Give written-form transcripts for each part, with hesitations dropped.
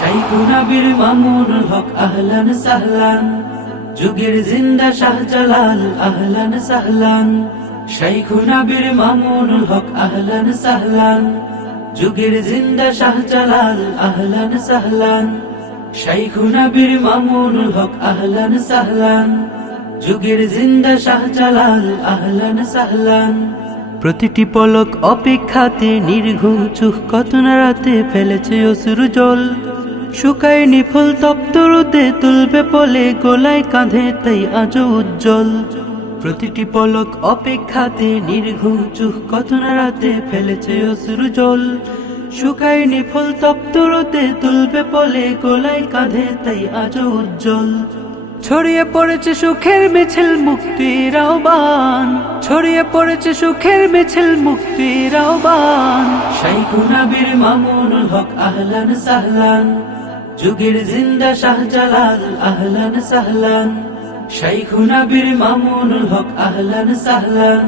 শাইখুনা বীর মামুনুল হক আহলান সাহলান, যুগের জিন্দা শাহজালাল আহলান সাহলান। শাইখুনা বীর মামুনুল হক আহলান সাহলান, যুগের জিন্দা শাহজালাল আহলান সাহলান। শাইখুনা বীর মামুনুল হক আহলান সাহলান, যুগের জিন্দা শাহজালাল আহলান সাহলান। প্রতিটি পলক অপেক্ষাতে নির্ঘুম চোখ কত না রাতে ফেলেছে অশ্রু জল, শুকায়নি ফুল তপ্ত রোদে তুলবে পলে গোলায় কাঁধে তাই আজও উজ্জ্বল। প্রতিটি পলক অপেক্ষাতে নির্ঘুম চোখ কত না রাতে ফেলেছে অশ্রু জল, শুকায়নি ফুল তপ্ত রোদে তুলবে পলে গোলায় কাঁধে তাই আজও উজ্জ্বল। ছড়িয়ে পড়েছে সুখের মিছিল মুক্তির আহ্বান, ছড়িয়ে পড়েছে সুখের মিছিল মুক্তির আহ্বান। শাইখুনা বীর মামুনুল হক আহলান সাহলান, যুগের জিন্দা শাহজালাল আহলান সাহলান। শাইখুনা বীর মামুনুল হক আহলান সাহলান,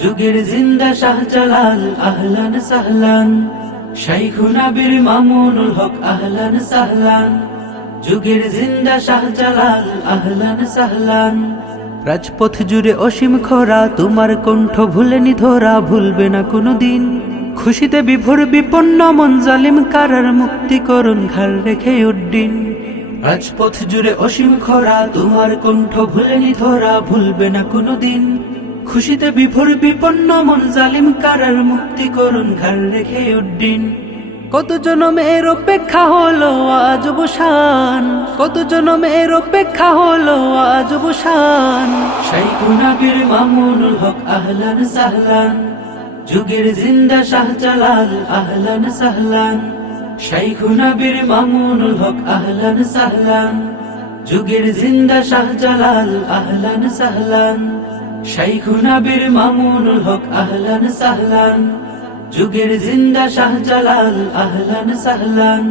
যুগের জিন্দা শাহজালাল আহলান সাহলান। শাইখুনা বীর মামুনুল হক আহলান সাহলান, যুগের জিন্দা শাহজালাল আহলান সাহলান। রাজপথ জুড়ে অসীম খরা, তোমার কণ্ঠ ভুলেনি ধরা, ভুলবে না কোনোদিন। খুশিতে বিভোর বিপন্ন মন, জালিম কারার মুক্তিকরণ ঘাড় রেখে উড্ডিন। রাজপথ জুড়ে অসীম খরা, তোমার কণ্ঠ ভুলেনি ধরা, ভুলবে না কোনোদিন। খুশিতে বিভোর বিপন্ন মন, জালিম কারার মুক্তিকরণ ঘাড় রেখে উড্ডিন। কত জনমের অপেক্ষা হলো আজ অবসান, কত জনমের অপেক্ষা হলো আজ অবসান। শাইখুনা বীর মামুনুল হক আহলান সাহলান, যুগের জিন্দা শাহজালাল আহলান সাহলান। শাইখুনা বীর মামুনুল হক আহলান সাহলান, যুগের জিন্দা শাহজালাল আহলান সাহলান। শাইখুনা বীর মামুনুল হক আহলান সাহলান, যুগের জিন্দা শাহজালাল আহলান সাহলান।